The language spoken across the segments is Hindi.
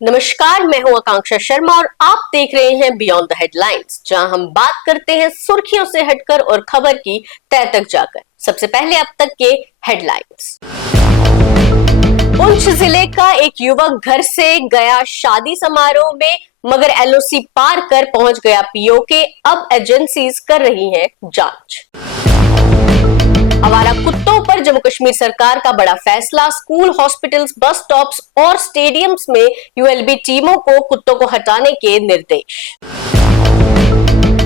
नमस्कार, मैं हूं आकांक्षा शर्मा और आप देख रहे हैं बियॉन्ड द हेडलाइंस, जहां हम बात करते हैं सुर्खियों से हटकर और खबर की तह तक जाकर। सबसे पहले अब तक के हेडलाइंस। पुंछ जिले का एक युवक घर से गया शादी समारोह में, मगर एलओसी पार कर पहुंच गया पीओके। अब एजेंसीज कर रही हैं जांच। आवारा कुत्तों पर जम्मू कश्मीर सरकार का बड़ा फैसला। स्कूल, हॉस्पिटल्स, बस स्टॉप्स और स्टेडियम्स में यूएलबी टीमों को कुत्तों को हटाने के निर्देश।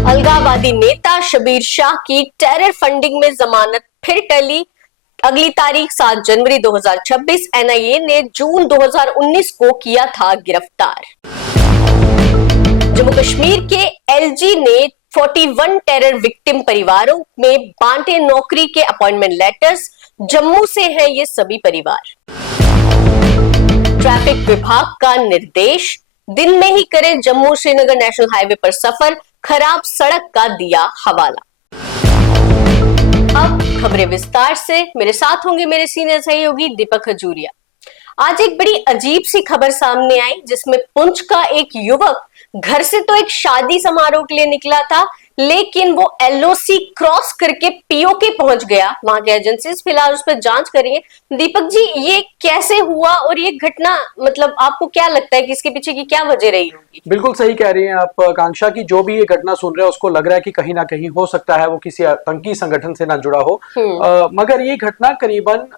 अलगाववादी नेता शबीर शाह की टेरर फंडिंग में जमानत फिर टली। अगली तारीख 7 जनवरी 2026। एनआईए ने जून 2019 को किया था गिरफ्तार। जम्मू कश्मीर के एलजी ने 41 टेरर विक्टिम परिवारों में बांटे नौकरी के अपॉइंटमेंट लेटर्स। जम्मू से हैं ये सभी परिवार। ट्रैफिक विभाग का निर्देश, दिन में ही करें जम्मू श्रीनगर नेशनल हाईवे पर सफर। खराब सड़क का दिया हवाला। अब खबरें विस्तार से। मेरे साथ होंगे मेरे सीनियर सहयोगी दीपक खजूरिया। आज एक बड़ी अजीब सी खबर सामने आई, जिसमें पुंछ का एक युवक घर से तो एक शादी समारोह के लिए निकला था, लेकिन वो एलओसी क्रॉस करके पीओके पहुंच गया। वहां के एजेंसीज फिलहाल उस पर जांच कर रही है। दीपक जी, ये कैसे हुआ और ये घटना, मतलब आपको क्या लगता है कि इसके पीछे की क्या वजह रही होगी? बिल्कुल सही कह रही हैं आप आकांक्षा की। जो भी ये घटना सुन रहे हैं उसको लग रहा है कि कहीं ना कहीं हो सकता है वो किसी आतंकी संगठन से ना जुड़ा हो। मगर ये घटना करीबन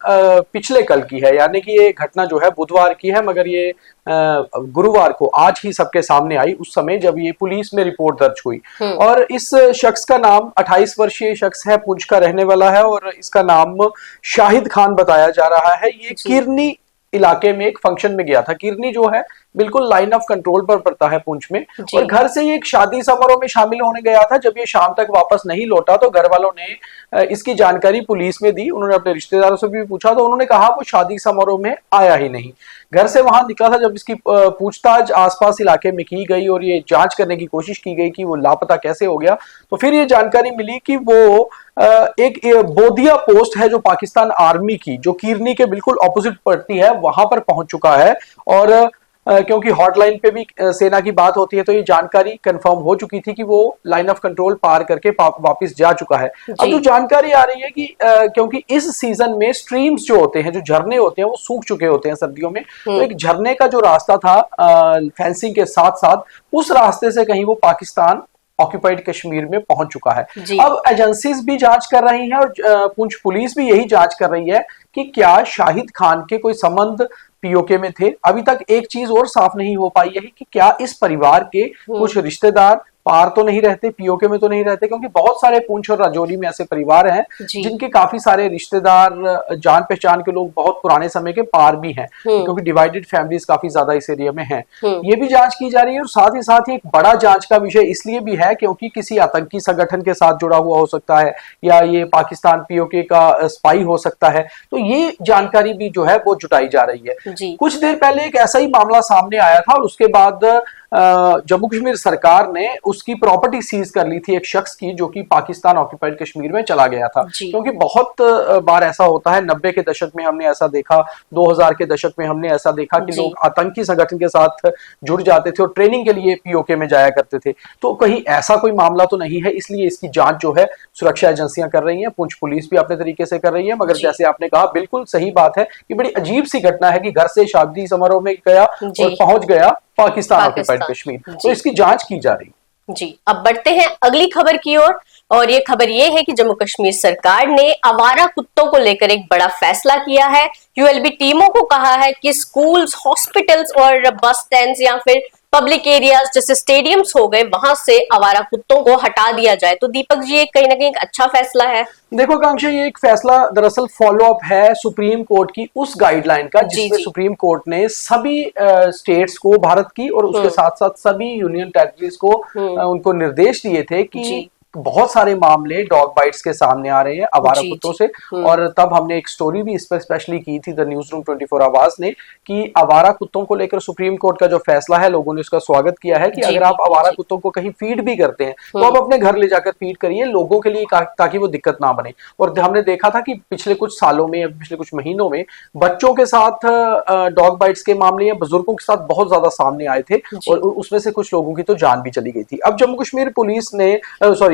पिछले कल की है, यानी कि ये घटना जो है बुधवार की है, मगर ये गुरुवार को आज ही सबके सामने आई, उस समय जब ये पुलिस में रिपोर्ट दर्ज हुई। और इस शख्स का नाम 28 वर्षीय शख्स है, पुंछ का रहने वाला है और इसका नाम शाहिद खान बताया जा रहा है। ये किरनी इलाके में एक फंक्शन में गया था। किरनी जो है बिल्कुल लाइन ऑफ कंट्रोल पर पड़ता है पुंछ में, और घर से ये एक शादी समारोह में शामिल होने गया था। जब ये शाम तक वापस नहीं लौटा तो घर वालों ने इसकी जानकारी पुलिस में दी। उन्होंने अपने रिश्तेदारों से भी पूछा तो उन्होंने कहा वो शादी समारोह में आया ही नहीं, घर से वहां निकला था। जब इसकी पूछताछ आसपास इलाके में की गई और ये जांच करने की कोशिश की गई कि वो लापता कैसे हो गया, तो फिर ये जानकारी मिली कि वो एक बोदिया पोस्ट है जो पाकिस्तान आर्मी की, जो कीरनी के बिल्कुल ऑपोजिट पड़ती है, वहां पर पहुंच चुका है। और क्योंकि हॉटलाइन पे भी सेना की बात होती है, तो ये जानकारी कंफर्म हो चुकी थी कि वो लाइन ऑफ कंट्रोल पार करके वापस जा चुका है। अब जो जानकारी आ रही है कि क्योंकि इस सीजन में स्ट्रीम्स जो होते हैं, जो झरने होते हैं, वो सूख चुके होते हैं सर्दियों में, तो एक झरने का जो रास्ता था फेंसिंग के साथ साथ, उस रास्ते से कहीं वो पाकिस्तान ऑक्यूपाइड कश्मीर में पहुंच चुका है। अब एजेंसीज भी जांच कर रही हैं और पुंछ पुलिस भी यही जांच कर रही है कि क्या शाहिद खान के कोई संबंध पीओके में थे। अभी तक एक चीज और साफ नहीं हो पाई है कि क्या इस परिवार के कुछ रिश्तेदार पार तो नहीं रहते, पीओके में तो नहीं रहते, क्योंकि बहुत सारे पुंछ और राजौरी में ऐसे परिवार हैं जिनके काफी सारे रिश्तेदार, जान पहचान के लोग बहुत पुराने समय के पार भी हैं, क्योंकि डिवाइडेड फैमिलीज काफी ज्यादा इस एरिया में हैं। ये भी जांच की जा रही है और साथ ही एक बड़ा जांच का विषय इसलिए भी है क्योंकि किसी आतंकी संगठन के साथ जुड़ा हुआ हो सकता है, या ये पाकिस्तान पीओके का स्पाई हो सकता है। तो ये जानकारी भी जो है वो जुटाई जा रही है। कुछ देर पहले एक ऐसा ही मामला सामने आया था और उसके बाद जम्मू कश्मीर सरकार ने उसकी प्रॉपर्टी सीज कर ली थी एक शख्स की, जो कि पाकिस्तान ऑक्यूपाइड कश्मीर में चला गया था। क्योंकि बहुत बार ऐसा होता है, 90 के दशक में हमने ऐसा देखा, 2000 के दशक में हमने ऐसा देखा कि लोग आतंकी संगठन के साथ जुड़ जाते थे और ट्रेनिंग के लिए पीओके में जाया करते थे। तो कहीं ऐसा कोई मामला तो नहीं है, इसलिए इसकी जांच जो है सुरक्षा एजेंसियां कर रही हैं, पुंछ पुलिस भी अपने तरीके से कर रही है। मगर जैसे आपने कहा, बिल्कुल सही बात है कि बड़ी अजीब सी घटना है कि घर से शादी समारोह में गया और पहुंच गया पाकिस्तान ऑक्यूपाइड कश्मीर। तो इसकी जांच की जा रही। जी, अब बढ़ते हैं अगली खबर की ओर। और ये खबर ये है कि जम्मू कश्मीर सरकार ने आवारा कुत्तों को लेकर एक बड़ा फैसला किया है। यूएलबी टीमों को कहा है कि स्कूल्स, हॉस्पिटल्स और बस स्टैंड्स या फिर पब्लिक एरियाज जैसे स्टेडियम्स हो गए, वहां से आवारा कुत्तों को हटा दिया जाए। तो दीपक जी, ये कहीं ना कहीं एक अच्छा फैसला है। देखो आकांक्षा, ये एक फैसला दरअसल फॉलो अप है सुप्रीम कोर्ट की उस गाइडलाइन का, जिसमें सुप्रीम कोर्ट ने सभी स्टेट्स को, भारत की और उसके साथ साथ सभी यूनियन टेरिटरीज को उनको निर्देश दिए थे कि बहुत सारे मामले डॉग बाइट्स के सामने आ रहे हैं आवारा कुत्तों से। और तब हमने एक स्टोरी भी इस पर स्पेशली की थी द न्यूज रूम 24 आवाज ने, कि आवारा कुत्तों को लेकर सुप्रीम कोर्ट का जो फैसला है, लोगों ने उसका स्वागत किया है कि अगर आप आवारा कुत्तों को कहीं फीड भी करते हैं तो आप अपने घर ले जाकर फीड करिए, लोगों के लिए, ताकि वो दिक्कत ना बने। और हमने देखा था कि पिछले कुछ सालों में, पिछले कुछ महीनों में बच्चों के साथ डॉग बाइट्स के मामले या बुजुर्गों के साथ बहुत ज्यादा सामने आए थे, और उसमें से कुछ लोगों की तो जान भी चली गई थी। अब जम्मू कश्मीर पुलिस ने,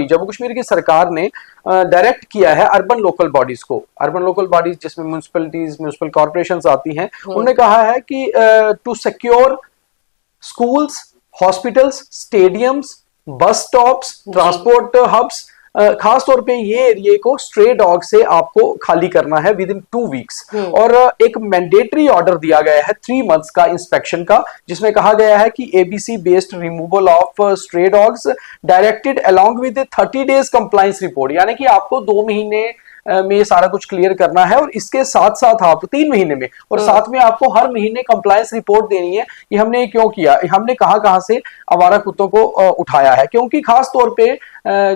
जम्मू कश्मीर की सरकार ने डायरेक्ट किया है अर्बन लोकल बॉडीज को, अर्बन लोकल बॉडीज जिसमें म्युनिसिपैलिटीज, म्युनिसिपल कॉर्पोरेशंस आती हैं, उन्होंने कहा है कि to secure schools, hospitals, stadiums, bus stops, transport hubs, खास तौर पे ये एरिया को स्ट्रे डॉग से आपको खाली करना है विद इन 2 वीक्स। और एक मैंडेटरी ऑर्डर दिया गया है 3 मंथ्स का इंस्पेक्शन का, जिसमें कहा गया है कि ABC based removal of stray dogs directed along with 30 days compliance report, यानी कि आपको 2 महीने में सारा कुछ क्लियर करना है, और इसके साथ साथ आप 3 महीने में, और साथ में आपको हर महीने कंप्लायंस रिपोर्ट देनी है कि हमने क्यों किया, हमने कहां से आवारा कुत्तों को उठाया है। क्योंकि खास तौर पे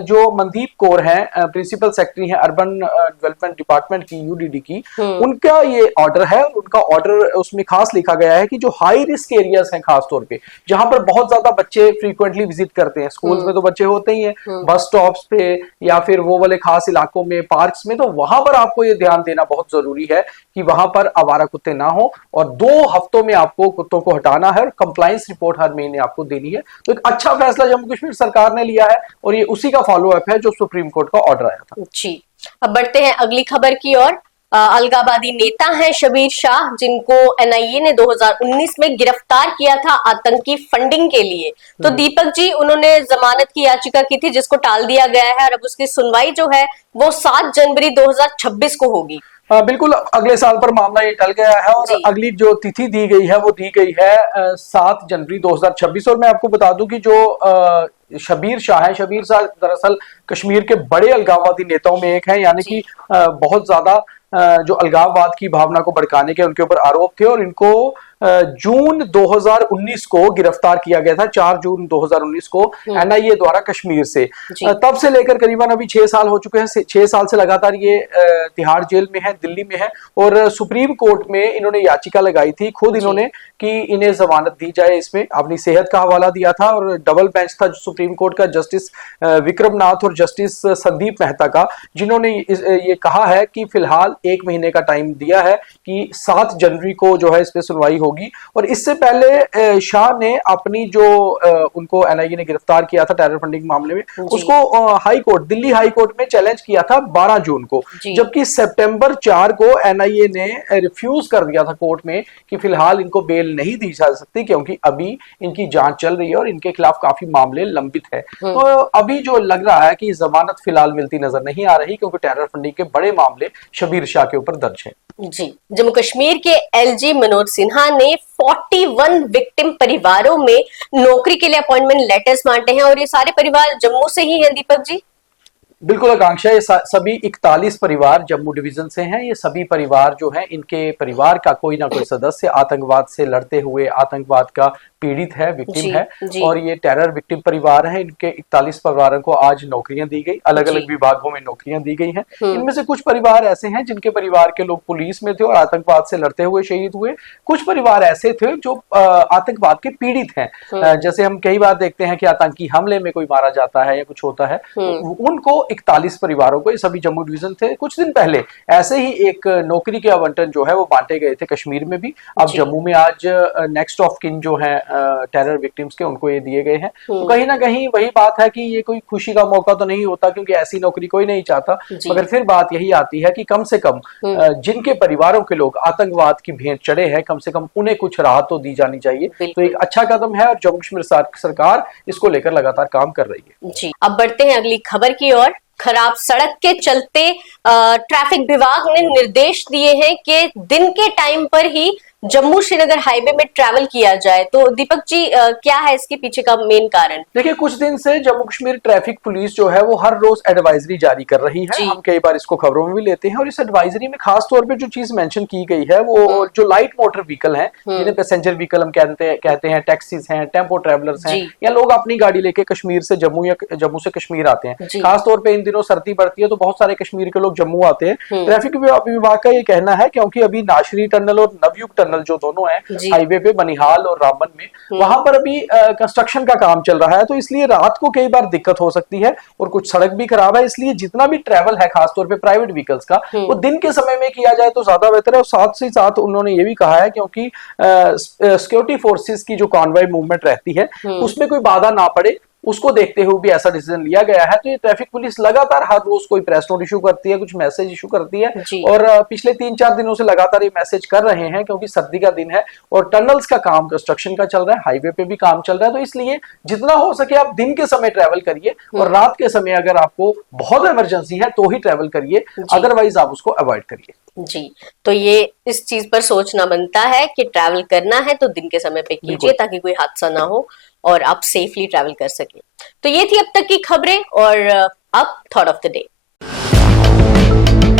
जो मनदीप कौर हैं, प्रिंसिपल सेक्रेटरी हैं अर्बन डेवलपमेंट डिपार्टमेंट की, यूडीडी की, उनका ये ऑर्डर है। उनका ऑर्डर, उसमें खास लिखा गया है कि जो हाई रिस्क एरियाज हैं, खास तौर पे जहां पर बहुत ज्यादा बच्चे फ्रीक्वेंटली विजिट करते हैं, स्कूल्स में तो बच्चे होते ही हैं, बस स्टॉप्स पे या फिर वो वाले खास इलाकों में, पार्क्स में, तो वहां पर आपको ये ध्यान देना बहुत जरूरी है कि वहां पर आवारा कुत्ते ना हो, और 2 हफ्तों में आपको कुत्तों को हटाना है, और कंप्लायंस रिपोर्ट हर महीने आपको देनी है। तो एक अच्छा फैसला जम्मू कश्मीर सरकार ने लिया है, और ये उसी का फॉलो अप है जो सुप्रीम कोर्ट का ऑर्डर आया था। जी, अब बढ़ते हैं अगली खबर की ओर। अलगाववादी नेता हैं शबीर शाह, जिनको एनआईए ने 2019 में गिरफ्तार किया था आतंकी फंडिंग के लिए। तो दीपक जी, उन्होंने जमानत की याचिका की थी जिसको टाल दिया गया है, और अब उसकी सुनवाई जो है वो 7 जनवरी 2026 को होगी। बिल्कुल, अगले साल पर मामला ये टल गया है, और अगली जो तिथि दी गई है वो दी गई है 7 जनवरी 2026। और मैं आपको बता दूं कि जो शबीर शाह है, शबीर शाह दरअसल कश्मीर के बड़े अलगाववादी नेताओं में एक है, यानी कि बहुत ज्यादा जो अलगाववाद की भावना को भड़काने के उनके ऊपर आरोप थे, और इनको जून 2019 को गिरफ्तार किया गया था, 4 जून 2019 को एनआईए द्वारा कश्मीर से। तब से लेकर करीबन अभी 6 साल हो चुके हैं। 6 साल से लगातार ये तिहाड़ जेल में है, दिल्ली में है, और सुप्रीम कोर्ट में इन्होंने याचिका लगाई थी खुद इन्होंने कि इन्हें जमानत दी जाए। इसमें अपनी सेहत का हवाला दिया था, और डबल बेंच था सुप्रीम कोर्ट का, जस्टिस विक्रम नाथ और जस्टिस संदीप मेहता का, जिन्होंने ये कहा है कि फिलहाल 1 महीने का टाइम दिया है कि 7 जनवरी को जो है इस पे सुनवाई होगी। और इससे पहले शाह ने अपनी जो उनको एनआईए ने गिरफ्तार किया था टेरर फंडिंग मामले में, उसको high court, Delhi high court में चैलेंज किया था 12 जून को, जबकि सितंबर 4 को एनआईए ने रिफ्यूज कर दिया था कोर्ट में कि फिलहाल इनको बेल नहीं दी जा सकती, क्योंकि अभी इनकी जांच चल रही है और इनके खिलाफ काफी मामले लंबित है। तो अभी जो लग रहा है कि जमानत फिलहाल मिलती नजर नहीं आ रही, क्योंकि टेरर फंडिंग के बड़े मामले शबीर शाह के ऊपर दर्ज है। जी, जम्मू कश्मीर के एलजी मनोज सिन्हा ने 41 विक्टिम परिवारों में नौकरी के लिए अपॉइंटमेंट लेटर्स बांटे हैं, और ये सारे परिवार जम्मू से ही हैं दीपक जी। बिल्कुल आकांक्षा, ये सभी 41 परिवार जम्मू डिवीजन से हैं। ये सभी परिवार जो हैं, इनके परिवार का कोई ना कोई सदस्य आतंकवाद से लड़ते हुए आतंकवाद का पीड़ित है, विक्टिम है, और ये टेरर विक्टिम परिवार हैं। इनके 41 परिवारों को आज नौकरियां दी गई, अलग अलग विभागों में नौकरियां दी गई हैं। इनमें से कुछ परिवार ऐसे हैं जिनके परिवार के लोग पुलिस में थे और आतंकवाद से लड़ते हुए शहीद हुए। कुछ परिवार ऐसे थे जो आतंकवाद के पीड़ित हैं। जैसे हम कई बार देखते हैं कि आतंकी हमले में कोई मारा जाता है या कुछ होता है, उनको 41 परिवारों को, ये सभी जम्मू डिवीजन थे। कुछ दिन पहले ऐसे ही एक नौकरी के आवंटन जो है वो बांटे गए थे कश्मीर में भी। अब जम्मू में आज नेक्स्ट ऑफ किन जो है टेरर विक्टिम्स के, उनको ये दिए गए हैं। तो कहीं ना कहीं वही बात है कि ये कोई खुशी का मौका तो नहीं होता, क्योंकि ऐसी नौकरी कोई नहीं चाहता, मगर फिर बात यही आती है कि कम से कम जिनके परिवारों के लोग आतंकवाद की भेंट चढ़े हैं, कम से कम उन्हें कुछ राहत तो दी जानी चाहिए। तो एक अच्छा कदम है, और जम्मू कश्मीर सरकार इसको लेकर लगातार काम कर रही है। जी, अब बढ़ते हैं अगली खबर की ओर। खराब सड़क के चलते ट्रैफिक विभाग ने निर्देश दिए हैं कि दिन के टाइम पर ही जम्मू श्रीनगर हाईवे में ट्रैवल किया जाए, तो दीपक जी क्या है इसके पीछे का मेन कारण? देखिए, कुछ दिन से जम्मू कश्मीर ट्रैफिक पुलिस जो है वो हर रोज एडवाइजरी जारी कर रही है। हम कई बार इसको खबरों में भी लेते हैं, और इस एडवाइजरी में खास तौर पे जो चीज मेंशन की गई है वो जो लाइट मोटर व्हीकल हैं, जिन्हें पैसेंजर व्हीकल हम कहते हैं, टैक्सीज हैं, टेम्पो ट्रेवलर्स हैं, या लोग अपनी गाड़ी लेके कश्मीर से जम्मू या जम्मू से कश्मीर आते हैं। खास तौर पे इन दिनों सर्दी बढ़ती है तो बहुत सारे कश्मीर के लोग जम्मू आते हैं। ट्रैफिक विभाग का ये कहना है, क्योंकि अभी नाशरी टनल और नवयुग टनल जो दोनों है हाईवे पे बनिहाल और रामबन में, वहां पर अभी कंस्ट्रक्शन का काम चल रहा है, तो इसलिए रात को कई बार दिक्कत हो सकती है, और कुछ सड़क भी खराब है। इसलिए जितना भी ट्रैवल है खासतौर पे प्राइवेट व्हीकल्स का, वो दिन के समय में किया जाए तो ज्यादा बेहतर है। और साथ ही साथ उन्होंने ये भी कहा है, क्योंकि सिक्योरिटी फोर्सेस की जो कॉन्वॉय मूवमेंट रहती है उसमें कोई बाधा ना पड़े, उसको देखते हुए भी ऐसा डिसीजन लिया गया है। तो ये ट्रैफिक पुलिस लगातार हर रोज कोई प्रेस नोट इशू करती है, कुछ मैसेज इशू करती है, और पिछले 3-4 दिनों से लगातार ये मैसेज कर रहे हैं, क्योंकि सर्दी का दिन है और टनल्स का काम कंस्ट्रक्शन का चल रहा है, हाईवे पे भी काम चल रहा है। तो इसलिए जितना हो सके आप दिन के समय ट्रैवल करिए, और रात के समय अगर आपको बहुत इमरजेंसी है तो ही ट्रैवल करिए, अदरवाइज आप उसको अवॉइड करिए। जी, तो ये इस चीज पर सोचना बनता है कि ट्रैवल करना है तो दिन के समय पे कीजिए, ताकि कोई हादसा ना हो और आप सेफली ट्रैवल कर सके। तो ये थी अब तक की खबरें, और अब थॉट ऑफ द डे।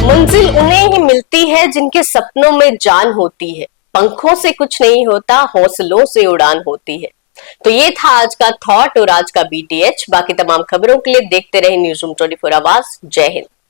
मंजिल उन्हें ही मिलती है जिनके सपनों में जान होती है, पंखों से कुछ नहीं होता, हौसलों से उड़ान होती है। तो ये था आज का थॉट और आज का BTH। बाकी तमाम खबरों के लिए देखते रहे न्यूज़रूम 24 आवाज। जय हिंद।